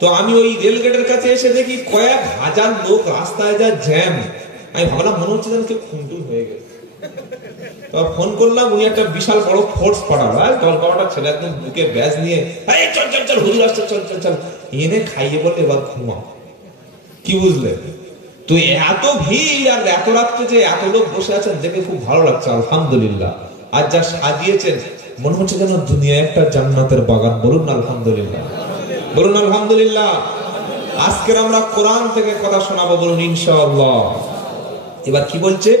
তো আমি ওই রেলগেটের কাছে এসে দেখি কয়েক হাজার লোক রাস্তায় যা জ্যাম, আমি ভাবলাম মনে হচ্ছে যেন কেউ খুনটুন হয়ে গেছে। তো ফোন করলাম, উনি একটা বিশাল বড় ফোর্স পাঠালো, জলকামাটা ছেলে একদম বুকে ব্যাজ নিয়ে, চল চল চল হুজুর আসছে, চল চল চল, এনে খাইয়ে বলে এবার ঘুমাও। কি বুঝলে? তো এত ভিড় আর এত রাত্রে যে এত লোক বসে আছেন দেখে খুব ভালো লাগছে। আলহামদুলিল্লাহ। আর যা সাজিয়েছেন মনে হচ্ছে যেন দুনিয়া একটা জান্নাতের বাগান। বলুন আলহামদুলিল্লাহ, বলুন আলহামদুলিল্লাহ। আজকের আমরা কোরআন থেকে কথা শোনাবো, বলুন ইনশাআল্লাহ। এবার কি বলছে?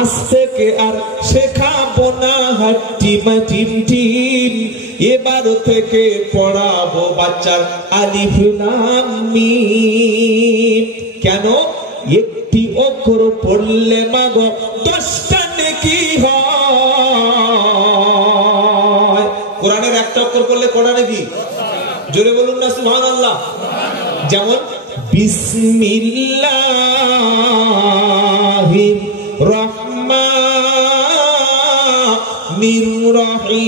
আজ থেকে আর শেখাবো না হাট্টি মাটিম টিম, এবার থেকে পড়াবো বাচ্চার আলিফ লাম মিম। কেন? একটি অক্ষর পড়লে মাগো 10টা নেকি হয়। কোরআনের একটা অক্ষর পড়লে কটা নেকি? জোরে বলুন না সুবহানাল্লাহ। যেমন বিসমিল্লাহির রহমানির রহিম।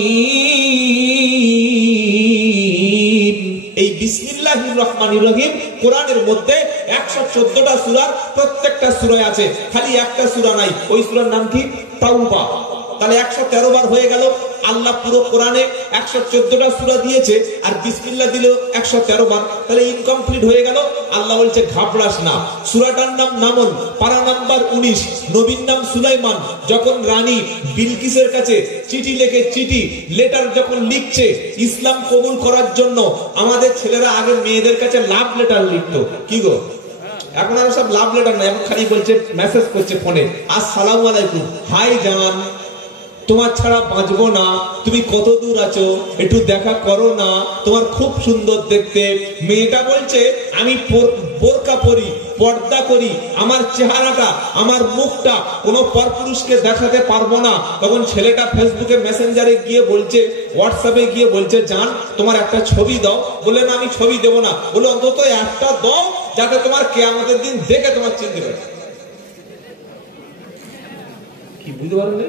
এই বিসমিল্লাহির রহমানির রহিম কোরআনের মধ্যে 114টা সূরার প্রত্যেকটা সূরায় আছে, খালি একটা সূরা নাই। ওই সূরার নাম কি? তাওবা। তাহলে 113 বার হয়ে গেল। আল্লাহ পুরো কোরআনে 114টা সূরা দিয়েছে, আর বিসমিল্লাহ দিল 113 বার, তাহলে ইনকমপ্লিট হয়ে গেল। আল্লাহ বলছে ঘাবড়াস না। সূরাটার নাম নামল, পারা নাম্বার 19। নবীর নাম সুলাইমান। যখন রানী বিলকিসের কাছে চিঠি লেখে, চিঠি লেটার যখন লিখছে ইসলাম কবুল করার জন্য, আমাদের ছেলেরা আগে মেয়েদের কাছে লাভ লেটার লিখতো। কি গো, এখন আর সব লাভ লেটার না, এখন খালি বলছে, মেসেজ করছে ফোনে, আসসালামু আলাইকুম, হাই জান, তোমার ছাড়া বাঁচবো না, তুমি কত দূর আছো, একটু দেখা করো না, তোমার খুব সুন্দর দেখতে। মেয়েটা বলছে আমি বোরকা পরি, পর্দা করি, আমার চেহারাটা, আমার মুখটা কোনো পরপুরুষকে দেখাতে পারবো না। তখন ছেলেটা ফেসবুকে মেসেঞ্জারে গিয়ে বলছে, হোয়াটসঅ্যাপে গিয়ে বলছে, জান তোমার একটা ছবি দাও। বলে না আমি ছবি দেবো না, বলে অন্তত একটা দাও যাতে তোমার কিয়ামতের দিন দেখে তোমার চিনতে পারে। কি বুঝতে পারলে?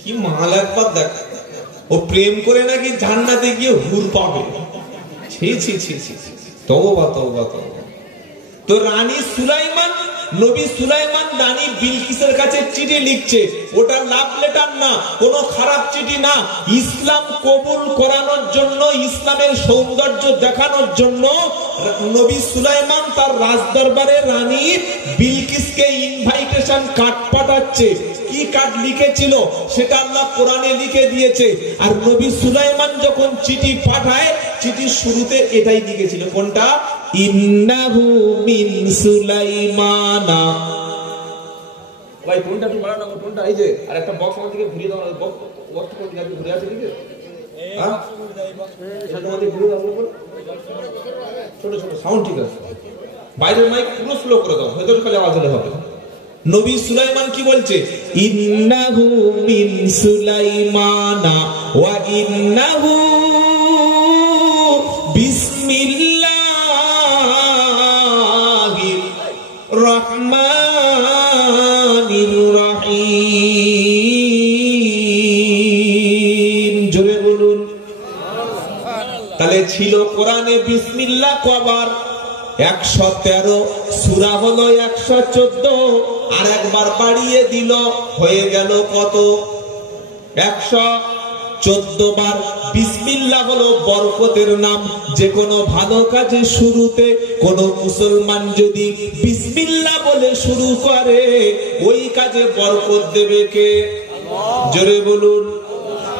কি মাল একবার দেখ, ও প্রেম করে নাকি জান্নাতে গিয়ে হুর পাবে। ছি ছি ছি ছি, তওবা তওবা তওবা। তো রানী সুলাইমান, নবী সুলাইমান রানী বিলকিসের কাছে চিঠি লিখছে, ওটা লাভ লেটার না, কোনো খারাপ চিঠি না। ইসলাম কবুল করানোর জন্য, ইসলামের সৌন্দর্য দেখানোর জন্য নবী সুলাইমান তার রাজদরবারে রানী বিলকিসকে ইনভাইটেশন কার্ড পাঠাচ্ছে। কি কার্ড লিখেছিল সেটা আল্লাহ কোরআনে লিখে দিয়েছে। আর নবী সুলাইমান যখন চিঠি পাঠায়, চিঠির শুরুতে এটাই লিখেছিল। কোনটা? ইন্নাহু মিন সুলাইমানা। ভাই কোনটা একটু বাড়ানো, কোনটা? এই যে আর একটা বক্স আমার দিকে ঘুরিয়ে দাও, বক্স কোন দিকে ঘুরে আছে দিকে? হ্যাঁ, সেটা আমাদের ঘুরে দাও, ছোট ছোট সাউন্ড ঠিক আছে। বাইরের মাইক পুরো স্লো করে দাও, ভেতরে খালি আওয়াজ হলে হবে। নবী সুলাইমান কি বলছে? ইন্নাহু মিন সুলাইমানা ওয়া ইন্নাহু বিসমিল্লাহির রহমানির রহিম। জোরে বলুন। তাহলে ছিল কোরআনে বিসমিল্লাহ কবার? 113। সূরা হলো 114, আর একবার বাড়িয়ে দিল, হয়ে গেল কত? 114 বার। বিসমিল্লাহ হলো বরকতের নাম। যে কোনো ভালো কাজের শুরুতে কোনো মুসলমান যদি বিসমিল্লাহ বলে শুরু করে, ওই কাজে বরকত দেবে কে? জোরে বলুন।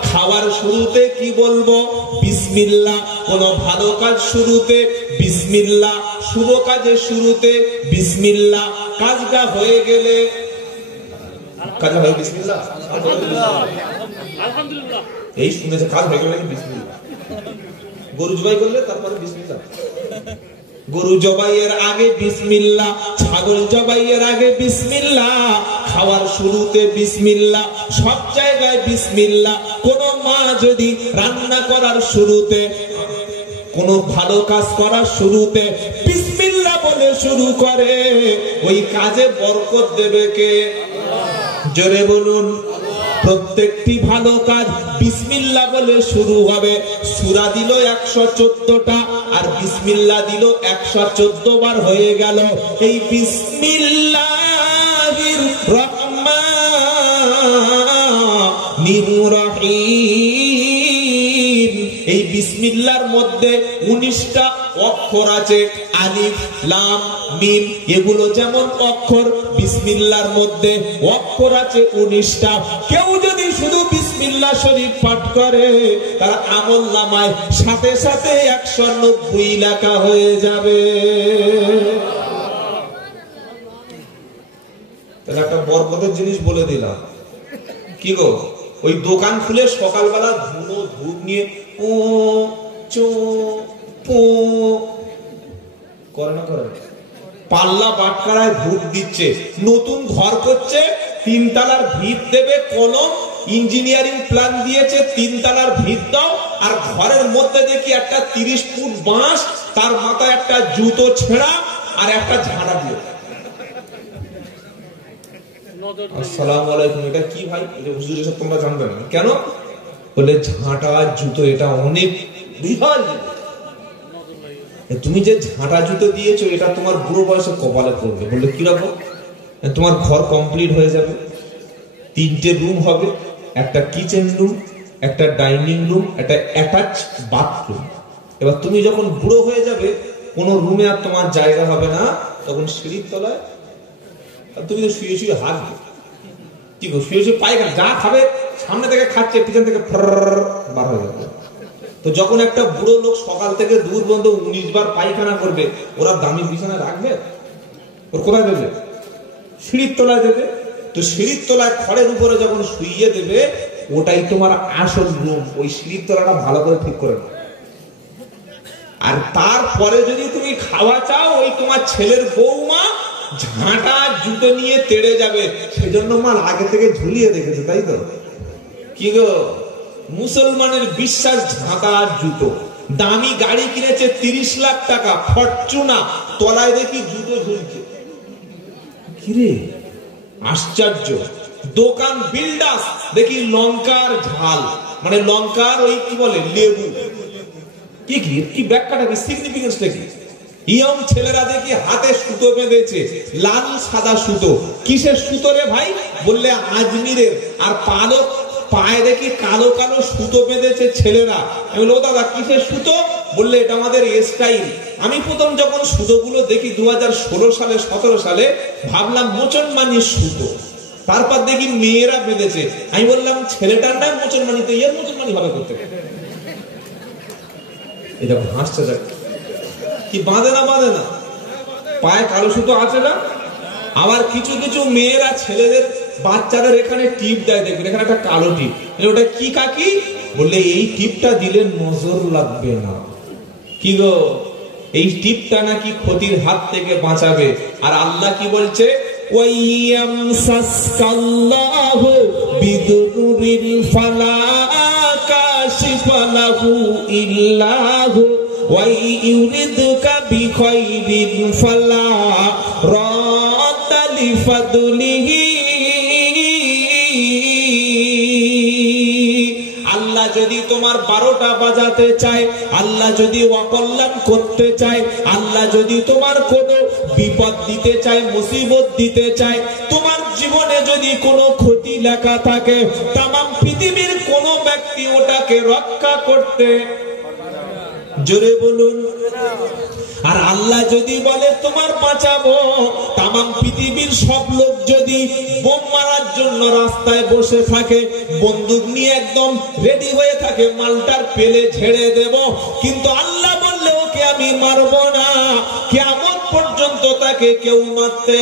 খাওয়ার শুরুতে কি বলবো? বিসমিল্লাহ। কোন ভালো কাজ শুরুতে বিসমিল্লাহ, শুভ কাজের শুরুতে বিসমিল্লাহ। কাজটা হয়ে গেলে কাজ হয় বিসমিল্লাহ, আলহামদুলিল্লাহ। এই শুনেছে কাজ হয়ে গেলে বিসমিল্লাহ। গরু জবাই করলে তারপরে বিসমিল্লাহ। গরু জবাইয়ের আগে বিসমিল্লাহ, ছাগল জবাইয়ের আগে বিসমিল্লাহ, খাওয়ার শুরুতে বিসমিল্লাহ, সব জায়গায় বিসমিল্লাহ। কোন মা যদি রান্না করার শুরুতে, কোন ভালো কাজ করার শুরুতে বিসমিল্লাহ বলে শুরু করে, ওই কাজে বরকত দেবে কে? জোরে বলুন। প্রত্যেকটি ভালো কাজ বিসমিল্লাহ বলে শুরু হবে। সূরা দিল 114টা আর বিসমিল্লাহ দিল 114 বার হয়ে গেল। এই বিসমিল্লাহির রহমানির রহিম, এই বিসমিল্লাহর মধ্যে 19টা অক্ষর আছে। আলিফ লাম মিম এগুলো যেমন অক্ষর, বিসমিল্লাহর মধ্যে অক্ষর আছে 19টা। কেউ যদি শুধু বিসমিল্লাহ শরীফ পাঠ করে তার আমলনামায় সাথে সাথে 190 লেখা হয়ে যাবে। তাহলে একটা বরকতের জিনিস বলে দিলাম। কি গো, ওই দোকান খুলে সকালবেলা ধুনো ধূপ নিয়ে ও চো পো করে না করে, পাল্লা বাটকারায় ধূপ দিচ্ছে, নতুন ঘর করছে, 3 তলার ভিত দেবে, কলম ইঞ্জিনিয়ারিং প্ল্যান দিয়েছে 3 তলার ভিত দাও, আর ঘরের মধ্যে দেখি একটা 30 ফুট বাঁশ, তার মাথায় একটা জুতো ছেঁড়া আর একটা ঝাড়া দিয়ে। আসসালামু আলাইকুম, এটা কি ভাই? এটা হুজুর এসব তোমরা জানবে না কেন? বলে ঝাঁটা জুতো এটা অনেক বিহাল। তুমি যে ঝাঁটা জুতো দিয়েছো এটা তোমার বুড়ো বয়সে কপালে পড়বে। বললে কিরকম? তোমার ঘর কমপ্লিট হয়ে যাবে, 3টে রুম হবে, একটা কিচেন রুম, একটা ডাইনিং রুম, একটা অ্যাটাচ বাথরুম। এবার তুমি যখন বুড়ো হয়ে যাবে, কোন রুমে আর তোমার জায়গা হবে না, তখন সিঁড়ির তলায় তুমি তো শুয়ে শুয়ে হাসবে। কি গো, শুয়ে শুয়ে পায়খানা যা খাবে সামনে থেকে খাচ্ছে, পিছন থেকে বার হয়ে যাবে। তো যখন একটা বুড়ো লোক সকাল থেকে দূর বন্ধ 19 বার পায়খানা করবে, ওরা দামি বিছানা রাখবে? ওর কোথায় দেবে? সিঁড়ির তলায় দেবে। তো সিঁড়ির তলায় খড়ের উপরে যখন শুইয়ে দেবে, ওটাই তোমার আসল রুম। ওই সিঁড়ির তলাটা ভালো করে ঠিক করে নাও। আর তারপরে যদি তুমি খাওয়া চাও, ওই তোমার ছেলের বৌমা ঝাঁটা জুতো নিয়ে তেড়ে যাবে, সেজন্য মাল আগে থেকে ঝুলিয়ে রেখেছে, তাই তো? কি গো, মুসলমানের বিশ্বাস ঝাঁটা আর জুতো। দামি গাড়ি কিনেছে 30 লাখ টাকা, ফরচুনা, তলায় দেখি জুতো ঝুলছে। কিরে আশ্চর্য। দোকান বিল্ডার্স, দেখি লঙ্কার ঝাল, মানে লঙ্কার ওই কি বলে লেবু। কি কি কি ব্যাখ্যাটা কি, সিগনিফিকেন্সটা কি? ইয়ং ছেলেরা দেখি হাতে সুতো বেঁধেছে, লাল সাদা সুতো। কিসের সুতো রে ভাই? বললে আজমিরের। আর পায়ে দেখি কালো কালো সুতো বেঁধেছে ছেলেরা। আমি বললাম, ও দাদা কিসের সুতো? বললে এটা আমাদের স্টাইল। আমি প্রথম যখন সুতোগুলো দেখি 2016 সালে 17 সালে, ভাবলাম মুসলমানের সুতো। তারপর দেখি মেয়েরা বেঁধেছে। আমি বললাম ছেলেটার নাম মুসলমানি, তো এর মুসলমানি ভাবে করতে এটা হাসতে থাকে। কি বাঁধে না বাঁধে না? পায়ে কালো সুতো আছে না? আবার কিছু কিছু মেয়েরা ছেলেদের বাচ্চাদের এখানে টিপ দেয়, দেখবেন এখানে একটা কালো টিপ। ওটা কি কাকি? বললে এই টিপটা দিলে নজর লাগবে না। কি গো, এই টিপটা নাকি ক্ষতির হাত থেকে বাঁচাবে। আর আল্লাহ কি বলছে? ওয়াইয়ামসাসকাল্লাহু বিদুরুরিল ফালা কাশিফা লাহু ইল্লাহু ওয়াইয়ুরিদুকা বিখাইরিন ফালা রাদ্দা লিফাদলিহি। আল্লাহ যদি তোমার 12টা বাজাতে চায়, আল্লাহ যদি অকল্যাণ করতে চায়, আল্লাহ যদি তোমার কোনো বিপদ দিতে চায়, মুসিবত দিতে চায়, তোমার জীবনে যদি কোনো ক্ষতি লেখা থাকে, তাম পৃথিবীর কোন ব্যক্তি ওটাকে রক্ষা করতে, জোরে বলুন। আর আল্লাহ যদি বলে তোমার বাঁচাবো, তাম পৃথিবীর সব লোক যদি বোম মারার জন্য রাস্তায় বসে থাকে, বন্দুক নিয়ে একদম রেডি হয়ে থাকে, মালটার পেলে ছেড়ে দেব, কিন্তু আল্লাহ বললে ওকে আমি মারবো না, কিয়ামত পর্যন্ত তাকে কেউ মারতে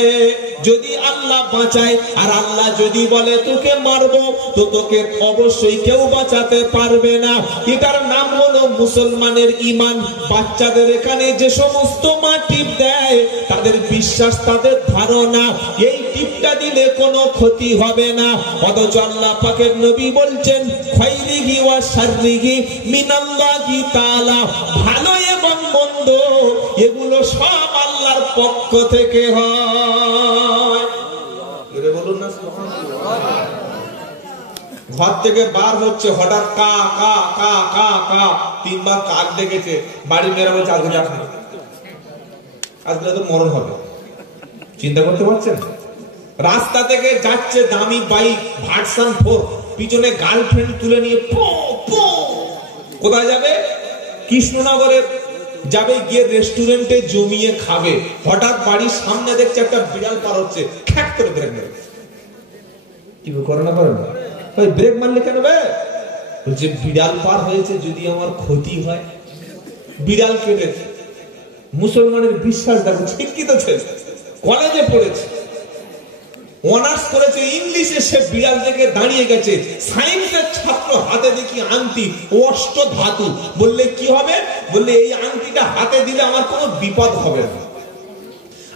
যদি আল্লাহ বাঁচায়। আর আল্লাহ যদি বলে তোকে মারবো, তো তোকে অবশ্যই কেউ বাঁচাতে পারবে না। এটার নাম হলো মুসলমানের ঈমান। বাচ্চাদের এখানে যে সমস্ত মা টিপ দেয়, তাদের বিশ্বাস, তাদের ধারণা এই টিপটা দিলে কোনো ক্ষতি হবে না। অথচ আল্লাহ পাকের নবী বলছেন খাইরিহি ওয়া শাররিহি মিনাল্লাহি তাআলা, ভালো এবং মন্দ এগুলো সব আল্লাহর পক্ষ থেকে হয়। বলুন না সুবহানাল্লাহ। ঘর থেকে বার হচ্ছে, হঠাৎ কা কা কা কা কা 3 বার কাক ডেকেছে। বাড়ি মেয়েরা বলছে আজকে যাস না, আজকে তো মরণ হবে। চিন্তা করতে পারছেন? রাস্তা থেকে যাচ্ছে দামি বাইক ভার্সন 4, পিছনে গার্লফ্রেন্ড তুলে নিয়ে পো পো। কোথায় যাবে? কৃষ্ণনগরে যাবে, গিয়ে রেস্টুরেন্টে জমিয়ে খাবে। হঠাৎ বাড়ির সামনে দেখছে একটা বিড়াল পার হচ্ছে, খ্যাক করে ব্রেক মারে। কি করে না করেন? ওই ব্রেক মারলে কেন? বলছে বিড়াল পার হয়েছে, যদি আমার ক্ষতি হয়। বিড়াল কেটেছে। মুসলমানের বিশ্বাস দেখো, শিক্ষিত ছেলে, কলেজে পড়েছে, অনার্স করেছে ইংলিশে, সে বিড়াল থেকে দাঁড়িয়ে গেছে। সায়েন্সের ছাত্র, হাতে দেখি আংটি, অষ্ট ধাতু। বললে কি হবে? বললে এই আংটিটা হাতে দিলে আমার কোনো বিপদ হবে না।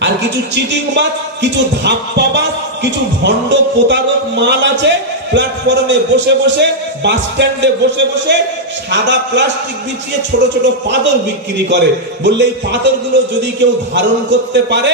আর কিছু চিটিংবাজ, কিছু ধাপ্পাবাজ, কিছু ভণ্ড প্রতারক মাল আছে প্ল্যাটফর্মে বসে বসে, বাস স্ট্যান্ডে বসে বসে সাদা প্লাস্টিক বিছিয়ে ছোট ছোট পাথর বিক্রি করে। বললে এই পাথরগুলো যদি কেউ ধারণ করতে পারে,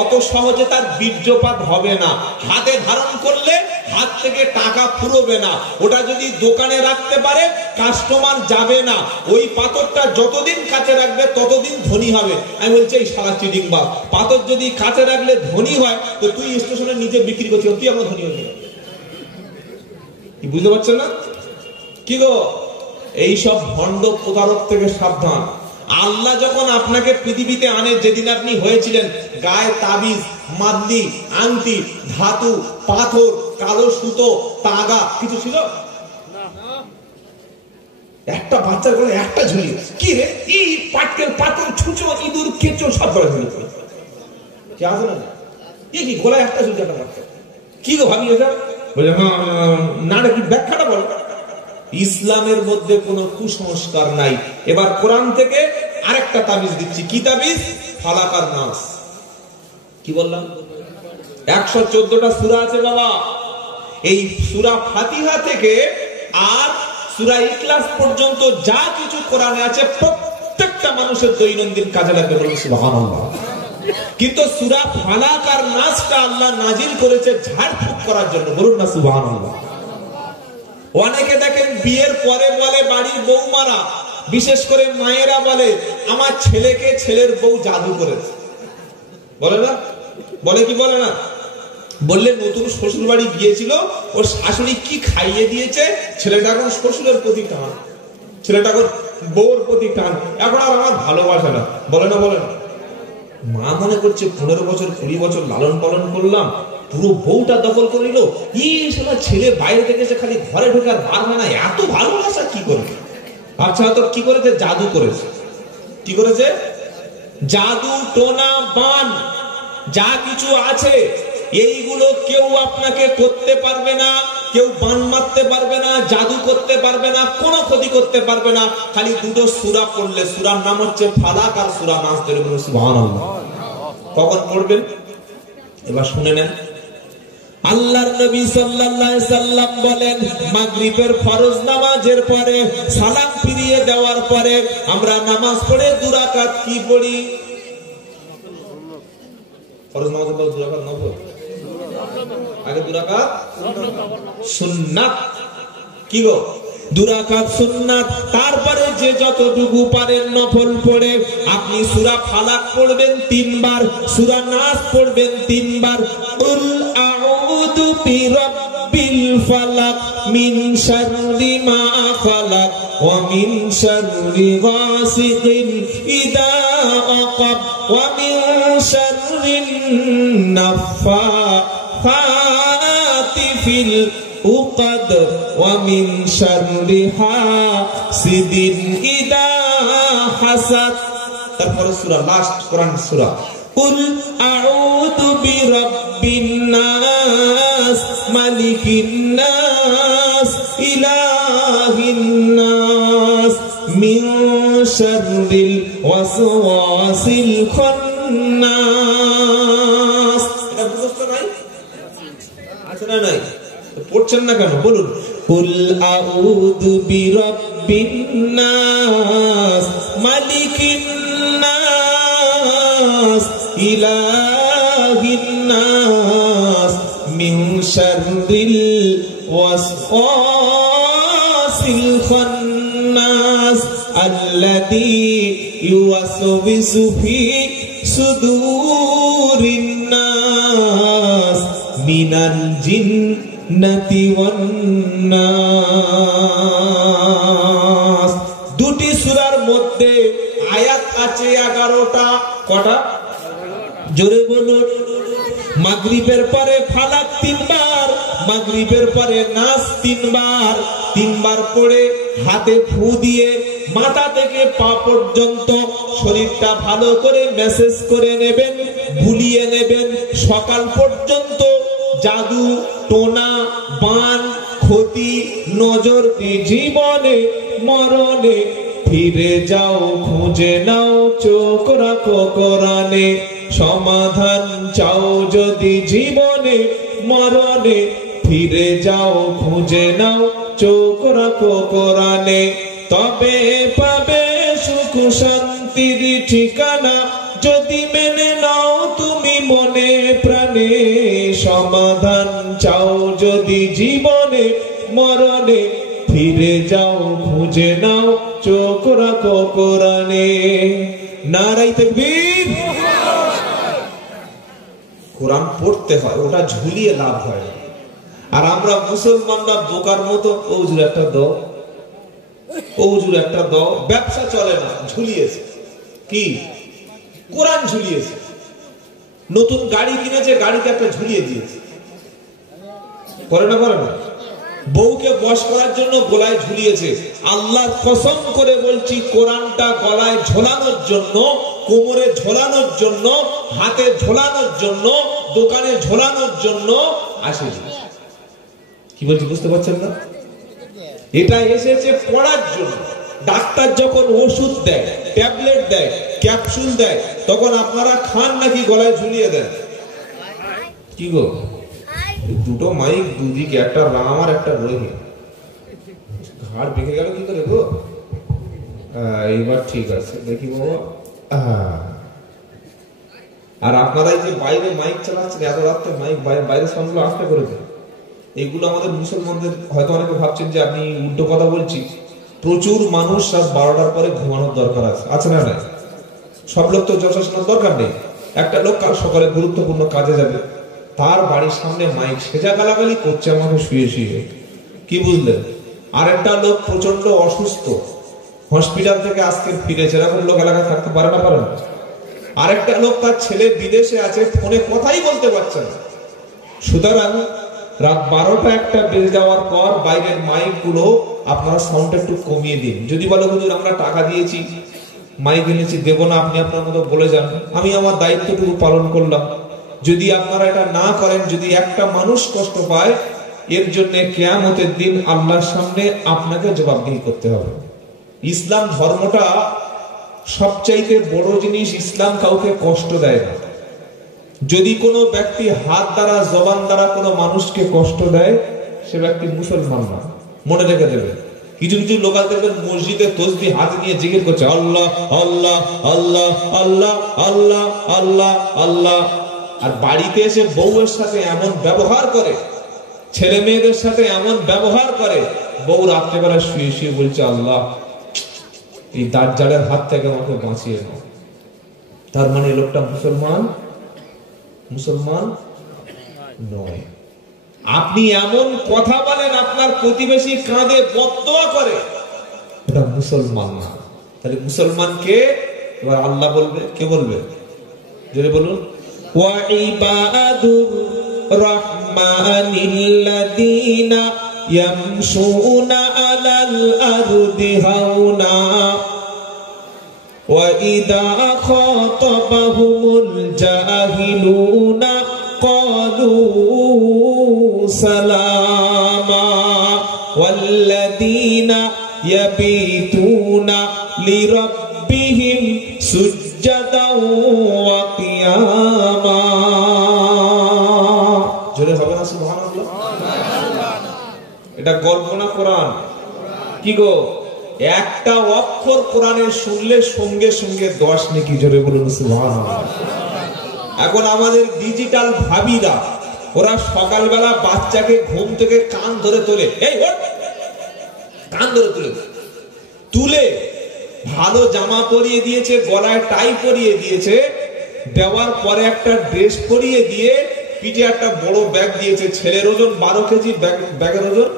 অত সহজে তার বীর্যপাত হবে না। হাতে ধারণ করলে হাত থেকে টাকা ফুরোবে না। ওটা যদি দোকানে রাখতে পারে, কাস্টমার যাবে না। ওই পাথরটা যতদিন কাছে রাখবে ততদিন ধনী হবে। আমি বলছি এই শালা চিটিংবাজ, পাথর যদি কাছে রাখলে ধনী হয়, তো তুই স্টেশনের নিচে বিক্রি করছিস, তুই আমরা ধনী হয়ে যাবে। কি বুঝতে পারছেন না? কি গো, এইসব ভণ্ড প্রতারক থেকে সাবধান। আল্লাহ যখন আপনাকে পৃথিবীতে আনে, যেদিন আপনি হয়েছিলেন, গায়ে তাবিজ, মাদলি, আংটি, ধাতু, পাথর, কালো সুতো, তাগা কিছু ছিল? একটা বাচ্চার গলায় একটা ঝুলি। কি রে? এই পাটকেল, পাথর, ছুঁচো, ইঁদুর, কেঁচো সব গলায় ঝুলি। কি আছে না? কি গলায় একটা ঝুলি একটা বাচ্চা? কি গো ভাবি এটা? বলে না, কি ব্যাখ্যাটা বল। ইসলামের মধ্যে কোনো কুসংস্কার নাই। এবার কোরআন থেকে আরেকটা তাবিজ দিচ্ছি। কি তাবিজ? ফালাকার নাস। কি বললাম? 114টা সূরা আছে বাবা। এই সূরা ফাতিহা থেকে আর সূরা ইখলাস পর্যন্ত যা কিছু কোরআনে আছে, প্রত্যেকটা মানুষের দৈনন্দিন কাজে লাগবে। বলুন সুবহানাল্লাহ। কিন্তু সূরা ফালাক আর নাসটা আল্লাহ নাজিল করেছে ঝাড়ফুঁক করার জন্য। বলুন না সুবহানাল্লাহ। অনেকে দেখেন বিয়ের পরে বলে, বাড়ির বৌমারা, বিশেষ করে মায়েরা বলে, আমার ছেলেকে ছেলের বউ জাদু করেছে। বলে না? বলে কি বলে না? বললে নতুন শ্বশুর বাড়ি গিয়েছিল, ওর শাশুড়ি কি খাইয়ে দিয়েছে, ছেলেটা এখন শ্বশুরের প্রতি টান, ছেলেটা এখন বউর প্রতি টান, এখন আর আমার ভালোবাসে না। বলে না? বলে না? মা মনে করছে 15 বছর 20 বছর লালন পালন করলাম, পুরো বউটা দখল করে নিল। ছেলে বাইরে থেকে এসে খালি ঘরে ঢোকে আর বার হয় না, এত ভালোবাসা কি করবে? আচ্ছা, তো কি করেছে? জাদু করেছে। কি করেছে? জাদু, টোনা, বান, যা কিছু আছে এইগুলো কেউ আপনাকে করতে পারবে না। কেউ বান মারতে পারবে না, জাদু করতে পারবে না, কোনো ক্ষতি করতে পারবে না। খালি দুটো সূরা পড়লে, সূরার নাম হচ্ছে ফালাক আর সূরা নাস। সুবহানাল্লাহ। কখন পড়বেন? এবার শুনে নেন। আল্লাহর নবী সাল্লাল্লাহু আলাইহি সাল্লাম বলেন, মাগরিবের ফরজ নামাজের পরে সালাম ফিরিয়ে দেওয়ার পরে আমরা নামাজ পড়ে 2 রাকাত কি পড়ি? ফরজ নামাজের পর 2 রাকাত নফল, আগে 2 রাকাত সুন্নাত। কি গো? 2 রাকাত সুন্নাত। তারপরে যে যতটুকু পারেন নফল পড়ে আপনি সূরা ফালাক পড়বেন 3 বার, সূরা নাস পড়বেন 3 বার। কুল আউযু বিরাব্বিল ফালাক মিন শাররি মা খালাক ওয়া মিন শাররি গাসিকিন ইযা আকাব ওয়া মিন শাররিন নাফাসাতি ফিল উকাদ ওয়া মিন শাররি হাসিদিন ইযা হাসাদ। তারপর সূরা লাস্ট কোরআন সূরা কুল আউযু বিরাব্বিন নাস মালিকিন নাস ইলাহিন নাস মিন শাররিল ওয়াসওয়াসিল খান্নাস। এটা বুঝতে নাই? আছে না নাই? পড়ছেন না কেন? বলুন। কুল আউযু বিরাব্বিন নাস মালিকিন নাস ইলাহিন নাস মিন শাররিল ওয়াসওয়াসিল ওয়াসওয়াসিল খান্নাস আল্লাযী ইউওয়াসওয়িসু ফি সুদুরিন নাস মিনাল জিন্নাতি ওয়ান নাস। দুটি সূরার মধ্যে আয়াত আছে 11টা। কটা? জোরে বলুন। মাগরিবের পরে ফালাক 3 বার, মাগরিবের পরে নাস 3 বার, 3 বার পড়ে হাতে ফু দিয়ে মাথা থেকে পা পর্যন্ত শরীরটা ভালো করে মেসেজ করে নেবেন, ভুলিয়ে নেবেন। সকাল পর্যন্ত জাদু টোনা বান ক্ষতি নজর জীবনে মরণে ফিরে যাও, খুঁজে নাও, চোখ রাখো কোরআনে। সমাধান চাও যদি জীবনে মরণে ফিরে যাও, খুঁজে নাও, চোখ রাখো কোরআনে। তবে পাবে সুখ শান্তির ঠিকানা যদি মেনে নাও তুমি মনে প্রাণে। সমাধান চাও যদি জীবনে মরণে ফিরে যাও, খুঁজে নাও, চোখ রাখো কোরআনে। নারায়ে তাকবীর। কোরআন পড়তে হয়, ওটা ঝুলিয়ে লাভ হয়। আর আমরা মুসলমানরা বোকার মতো ওজুর একটা দাও, ওজুর একটা দাও, ব্যবসা চলে না, ঝুলিয়েছে। কি? কোরআন ঝুলিয়েছে। নতুন গাড়ি কিনেছে, গাড়িতে একটা ঝুলিয়ে দিয়েছে। করে না? করে না? বউকে বশ করার জন্য গলায় ঝুলিয়েছে। আল্লাহর কসম করে বলছি, কোরআনটা গলায় ঝোলানোর জন্য, কোমরে ঝোলানোর জন্য, হাতে ঝোলানোর জন্য, দোকানে ঝোলানোর জন্য আসেনি। কি বলছি বুঝতে পারছেন না? এটা এসেছে পড়ার জন্য। ডাক্তার যখন ওষুধ দেয়, ট্যাবলেট দেয়, ক্যাপসুল দেয়, তখন আপনারা খান নাকি গলায় ঝুলিয়ে দেন? কি গো, দুটো মাইক দুদিকে, একটা রাম আর একটা রোহিণী। ঘাড় বেঁকে গেল কি করে গো? এইবার ঠিক আছে, দেখি বাবা। আর আপনারা এই যে বাইরে মাইক চালাচ্ছেন, এত রাত্রে মাইক বাইরে সাউন্ডগুলো আস্তে করে দেন। এইগুলো আমাদের মুসলমানদের, হয়তো অনেকে ভাবছেন যে আমি উল্টো কথা বলছি। প্রচুর মানুষ রাত 12টার পরে ঘুমানোর দরকার আছে না? না, সব লোক তো যথাসম্ভব দরকার নেই। একটা লোক কাল সকালে গুরুত্বপূর্ণ কাজে যাবে, তার বাড়ির সামনে মাইক সেজা গালাগালি করছে আমাকে শুয়ে শুয়ে। কি বুঝলেন? আর একটা লোক প্রচন্ড অসুস্থ, হসপিটাল থেকে আজকে ফিরেছে, এরকম লোক এলাকায় থাকতে পারে না? পারে না? আরেকটা লোক তার ছেলে বিদেশে আছে, ফোনে কথাই বলতে পারছে না। সুতরাং রাত 12টা 1টা বেজে যাওয়ার পর বাইরের মাইক গুলো আপনারা সাউন্ড একটু কমিয়ে দিন। যদি বলো হুজুর আমরা টাকা দিয়েছি, মাইক এনেছি, দেবো না, আপনি আপনার মতো বলে যান, আমি আমার দায়িত্বটুকু পালন করলাম। যদি আপনারা এটা না করেন, যদি একটা মানুষ কষ্ট পায়, এর জন্য কিয়ামতের দিন আল্লাহর সামনে আপনাকে জবাবদিহি করতে হবে। ইসলাম ধর্মটা সবচাইতে বড় জিনিস। ইসলাম কাউকে কষ্ট দেয় না। যদি কোনো ব্যক্তি হাত দ্বারা, জবান দ্বারা কোনো মানুষকে কষ্ট দেয়, সে ব্যক্তি মুসলমান না। মনে রেখে দেবে। কিছু কিছু লোক দেখবেন মসজিদে তসবিহ হাতে নিয়ে জিকির করছে, আল্লাহ আল্লাহ আল্লাহ আল্লাহ আল্লাহ আল্লাহ আল্লাহ। আর বাড়িতে এসে বউয়ের সাথে এমন ব্যবহার করে, ছেলে মেয়েদের সাথে এমন ব্যবহার করে, বউ রাত্রেবেলা শুয়ে শুয়ে বলছে, আল্লাহ এই দাজ্জালের হাত থেকে আমাকে বাঁচিয়ে নাও। তার মানে লোকটা মুসলমান নয়। আপনি এমন কথা বলেন, আপনার প্রতিবেশী কাঁধে বদদোয়া করে, এটা মুসলমান না। তাহলে মুসলমানকে এবার আল্লাহ বলবে, কে বলবে? জোরে বলুন। ওয়া ইবাদুর রাহমানিল্লাযীনা ইয়ামশুনা আলাল আরদি হাওনা ওয়া ইযা খাতাবাহুমুল জাহিলুনা ক্বালু সালামা ওয়াল্লাযীনা ইয়াবিতুনা লিরাব্বিহিম সুজদাও ওয়া কিয়ামা। জোরে হবে না সুবহানাল্লাহ? এটা গল্প না কোরআন? কি গো, একটা অক্ষর কোরআনের শুনলে সঙ্গে সঙ্গে 10 নেকি। জোরে বলুন সুবহানাল্লাহ। এখন আমাদের ডিজিটাল ভাবিরা, ওরা সকালবেলা বাচ্চাকে ঘুম থেকে কান ধরে তোলে, এই ওঠ, কান ধরে তুলে ভালো জামা পরিয়ে দিয়েছে, গলায় টাই পরিয়ে দিয়েছে, দেওয়ার পরে একটা ড্রেস পরিয়ে দিয়ে পিঠে একটা বড় ব্যাগ দিয়েছে। ছেলের ওজন 12 কেজি, ব্যাগের ওজন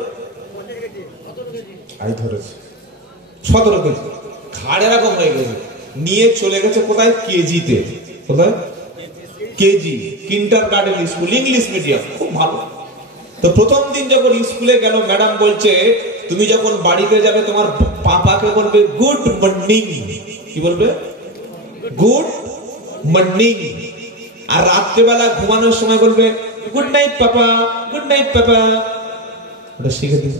17 কেজি, ঘাড় এরকম হয়ে গেছে। নিয়ে চলে গেছে কোথায়? কেজিতে। কোথায়? KG, kindergarten school, English medium, খুব ভালো। তো প্রথম দিন যখন স্কুলে গেল, ম্যাডাম বলছে তুমি যখন বাড়িতে যাবে তোমার পাপাকে বলবে গুড মর্নিং। কি বলবে? Good morning. আর রাত্রেবেলা ঘুমানোর সময় বলবে গুড নাইট পাপা, গুড নাইট পাপা। ওটা শিখে দিন।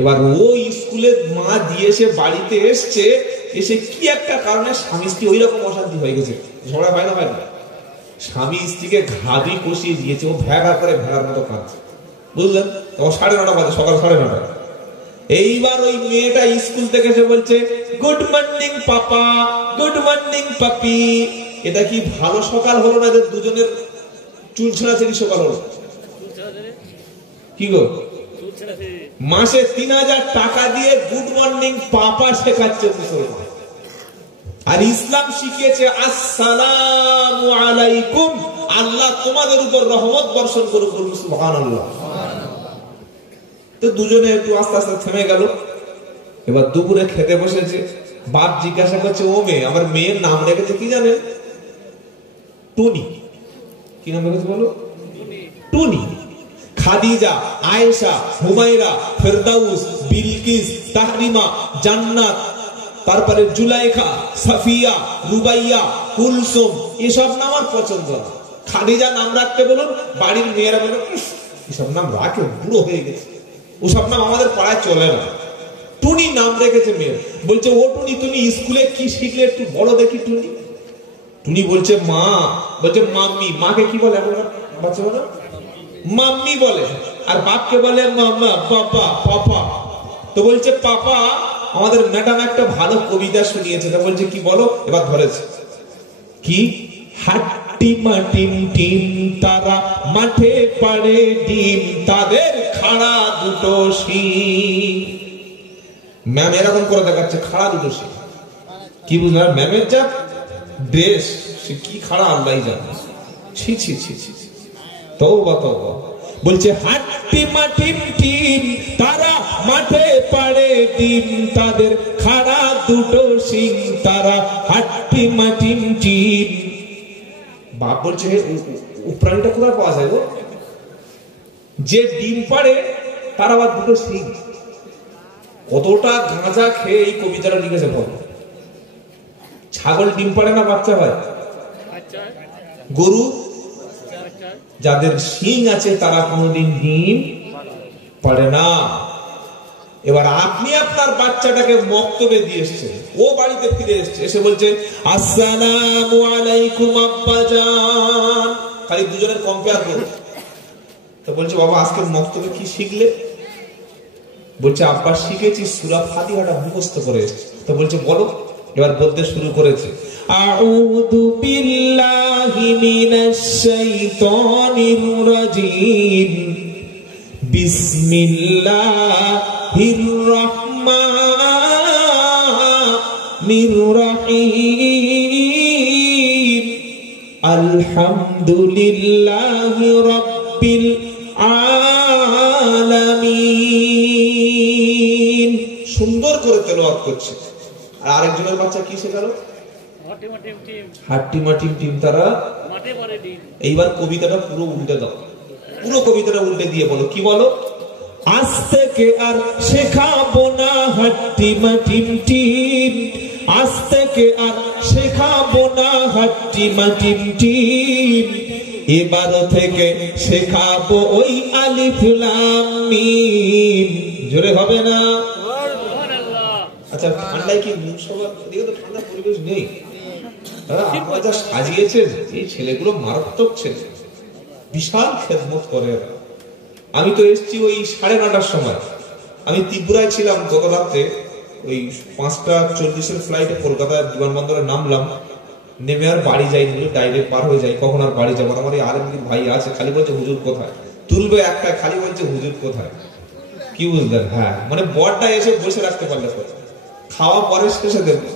এবার ও স্কুলে মা দিয়েছে, বাড়িতে এসছে, এসে কি একটা কারণে স্বামী স্ত্রী ওই রকম অশান্তি হয়ে গেছে। ঝগড়া হয় না? স্বামী স্ত্রীকে ঘাবি কষিয়ে দিয়েছে, ও ভ্যাগা করে ভেড়ার মতো কাঁদছে, বুঝলেন? তখন 9:30 বাজে, সকাল 9:30। এইবার ওই মেয়েটা স্কুল থেকে এসে বলছে গুড মর্নিং পাপা, গুড মর্নিং পাপি। এটা কি ভালো সকাল হলো না? দুজনের চুল ছেঁড়াছেড়ি সকাল হলো। কি গো, মাসে 3000 টাকা দিয়ে গুড মর্নিং পাপা শেখাচ্ছে মুসলমান। আর ইসলাম শিখিয়েছে আসসালামু আলাইকুম, আল্লাহ তোমাদের উপর রহমত বর্ষণ করুক, সুবহানাল্লাহ। তো দুজনে একটু আস্তে আস্তে থেমে গেল। এবার দুপুরে খেতে বসেছে। বাপ জিজ্ঞাসা করছে, ও মেয়ে, আমার মেয়ের নাম রেখেছে কি জানেন? টুনি। কি নাম রেখেছে বলো? টুনি। খাদিজা, আয়েশা, হুমায়রা, ফেরদাউস, বিলকিস, তাহরিমা, জান্নাত, তারপরে জুলাইখা, সাফিয়া, রুবাইয়া, কুলসুম, এসব নাম আমার পছন্দ না। খাদিজা নাম রাখতে বলুন, বাড়ির মেয়েরা বলুন এসব নাম রাখে, বুড়ো হয়ে গেছে, ওসব নাম আমাদের পাড়ায় চলে না। টুনি নাম রেখেছে মেয়ে। বলছে ও টুনি, তুমি স্কুলে কি শিখলে একটু বলো দেখি টুনি। টুনি বলছে মা, বলছে মাম্মি। মাকে কি বলে এখন বাচ্চা বলে? মাম্মি বলে। আর বাপকে বলে মামা, পাপা, পাপা। তো বলছে পাপা, আমাদের ম্যাডাম একটা ভালো কবিতা শুনিয়েছে। তা বলছে কি বলো? এবার ধরেছে কি, হাট্টি মাটিম টিম তারা মাঠে পাড়ে ডিম, তাদের খাড়া দুটো শিং। ম্যাম এরকম করে দেখাচ্ছে, খাড়া দুটো শিং। কি বুঝলাম? ম্যামের যা ড্রেস, সে কি খাড়া আল্লাহ জানে। ছি ছি ছি ছি, তওবা তওবা। বলছে হাট্টি মাটিম টিম তারা মাঠে পাড়ে ডিম, তাদের খাড়া দুটো শিং, তারা হাট্টি মাটিম টিম। বাপ বলছে ও প্রাণীটা কোথায় পাওয়া যায় গো? যে ডিম পাড়ে তার আবার দুটো শিং। কতটা গাঁজা খেয়ে এই কবিতাটা লিখেছে বল। ছাগল ডিম পাড়ে না বাচ্চা হয়? গরু যাদের শিং আছে তারা কোনোদিন ডিম পাড়ে না। এবার আপনি আপনার বাচ্চাটাকে মক্তবে দিয়ে এসেছেন, ও বাড়িতে ফিরে এসছে, এসে বলছে আসসালামু আলাইকুম আব্বাজান। খালি দুজনের কম্পেয়ার করুন। তো বলছে বাবা আজকে মক্তবে কি শিখলে? বলছে আব্বা শিখেছি সূরা ফাতিহাটা মুখস্থ করে এসেছি। তো বলছে বলো। এবার বলতে শুরু করেছে আউযু বিল্লাহি মিনাশ শাইতানির রাজীম, বিসমিল্লাহির রহমানির রহিম, আলহামদুলিল্লাহি রাব্বিল আলামিন। সুন্দর করে তেলাওয়াত করছে। আর আরেকজনের বাচ্চা কি শেখালো? হাট্টি মাটিম টিম তারা মাঠে পাড়ে ডিম। এইবার কবিতাটা পুরো উল্টে দাও, পুরো কবিতাটা উল্টে দিয়ে বলো। কি বলো? আজ থেকে আর শেখাবো না হাট্টি মাটিম টিম, আজ থেকে আর শেখাবো না হাট্টি মাটিম টিম, এবার থেকে শেখাবো ওই আলিফ লাম মিম। জোরে হবে না? আচ্ছা ঠান্ডায় কি মুসলমান দিকে তো ঠান্ডা পরিবেশ নেই। আপনারা যা সাজিয়েছেন, এই ছেলেগুলো মারাত্মক ছেলে, বিশাল খেদমত করে। আমি তো এসছি ওই 9:30টার সময়। আমি ত্রিপুরায় ছিলাম গত রাত্রে, ওই 5:40-এর ফ্লাইটে কলকাতা বিমানবন্দরে নামলাম। নেমে আর বাড়ি যাই, ডাইরেক্ট পার হয়ে যাই। কখন আর বাড়ি যাবো? আমার এই আরেকদিন ভাই আছে, খালি বলছে হুজুর কোথায় তুলবে একটা, খালি বলছে হুজুর কোথায়। কি বুঝলেন? হ্যাঁ, মানে বরটা এসে বসে রাখতে পারলে খাওয়া পরে শেষে দেবো।